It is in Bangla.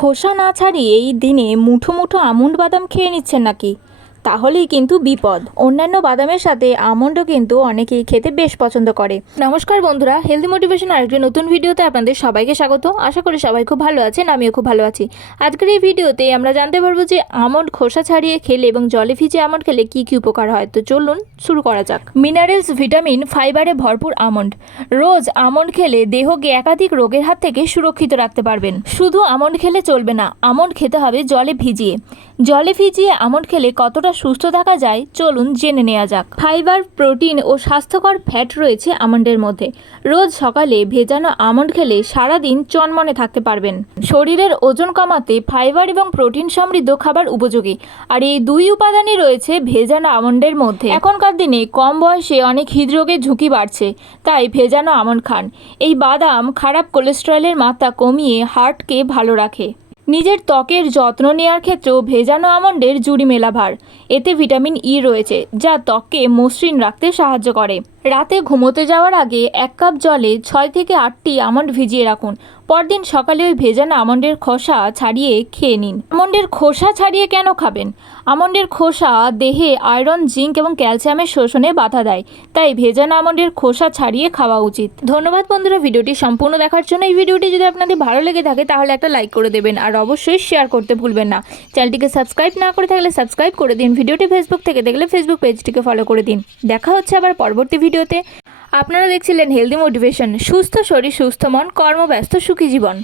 খোসা না ছাড়িয়ে এই দিনে মুঠো মুঠো আমন্ড বাদাম খেয়ে নিচ্ছেন নাকি? তাহলেই কিন্তু বিপদ। অন্যান্য বাদামের সাথে আমন্ডও কিন্তু অনেকেই খেতে বেশ পছন্দ করে। নমস্কার বন্ধুরা হেলদি মোটিভেশন আরেকটি নতুন ভিডিওতে আপনাদের সবাইকে স্বাগত। আশা করি সবাই খুব ভালো আছেন, আমিও খুব ভালো আছি। আজকের এই ভিডিওতে আমরা জানতে পারব যে আমন্ড খোসা ছাড়িয়ে খেলে এবং জলে ভিজে আমন্ড খেলে কি কি উপকার হয়। তো চলুন শুরু করা যাক। মিনারেলস ভিটামিন ফাইবারে ভরপুর আমন্ড। রোজ আমন্ড খেলে দেহকে একাধিক রোগের হাত থেকে সুরক্ষিত রাখতে পারবেন। শুধু আমন্ড খেলে চলবে না, আমন্ড খেতে হবে জলে ভিজিয়ে। জলে ভিজিয়ে আমন্ড খেলে কতটা সুস্থ থাকা যায়, চলুন জেনে নেওয়া যাক। ফাইবার, প্রোটিন ও স্বাস্থ্যকর ফ্যাট রয়েছে আমন্ডের মধ্যে। রোজ সকালে ভেজানো আমন্ড খেলে সারাদিন চনমনে থাকতে পারবেন। শরীরের ওজন কমাতে ফাইবার এবং প্রোটিন সমৃদ্ধ খাবার উপযোগী। আর এই দুই উপাদানই রয়েছে ভেজানো আমন্ডের মধ্যে। এখনকার দিনে কম বয়সে অনেক হৃদরোগের ঝুঁকি বাড়ছে, তাই ভেজানো আমন্ড খান। এই বাদাম খারাপ কোলেস্টেরলের মাত্রা কমিয়ে হার্টকে ভালো রাখে। নিজের ত্বকের যত্ন নেওয়ার ক্ষেত্রেও ভেজানো আমন্ডের জুড়ি মেলা ভার এতে ভিটামিন ই রয়েছে, যা ত্বককে মসৃণ রাখতে সাহায্য করে। রাতে ঘুমোতে যাওয়ার আগে এক কাপ জলে ছয় থেকে আটটি আমন্ড ভিজিয়ে রাখুন। পরদিন সকালে ওই ভেজানো আমন্ডের খোসা ছাড়িয়ে খেয়ে নিন। আমন্ডের খোসা ছাড়িয়ে কেন খাবেন? আমন্ডের খোসা দেহে আয়রন, জিঙ্ক এবং ক্যালসিয়ামের শোষণে বাধা দেয়, তাই ভেজানো আমন্ডের খোসা ছাড়িয়ে খাওয়া উচিত। ধন্যবাদ বন্ধুরা, ভিডিওটি সম্পূর্ণ দেখার জন্য। এই ভিডিওটি যদি আপনাদের ভালো লেগে থাকে, তাহলে একটা লাইক করে দেবেন। আর অবশ্যই শেয়ার করতে ভুলবেন না। চ্যানেলটিকে সাবস্ক্রাইব না করে থাকলে সাবস্ক্রাইব করে দিন। ভিডিওটি ফেসবুক থেকে দেখলে ফেসবুক পেজটিকে ফলো করে দিন। দেখা হচ্ছে আবার পরবর্তী ভিডিওতে আপনারা দেখছিলেন হেলদি মোটিভেশন সুস্থ শরীর, সুস্থ মন কর্মব্যস্ত সুখী জীবন।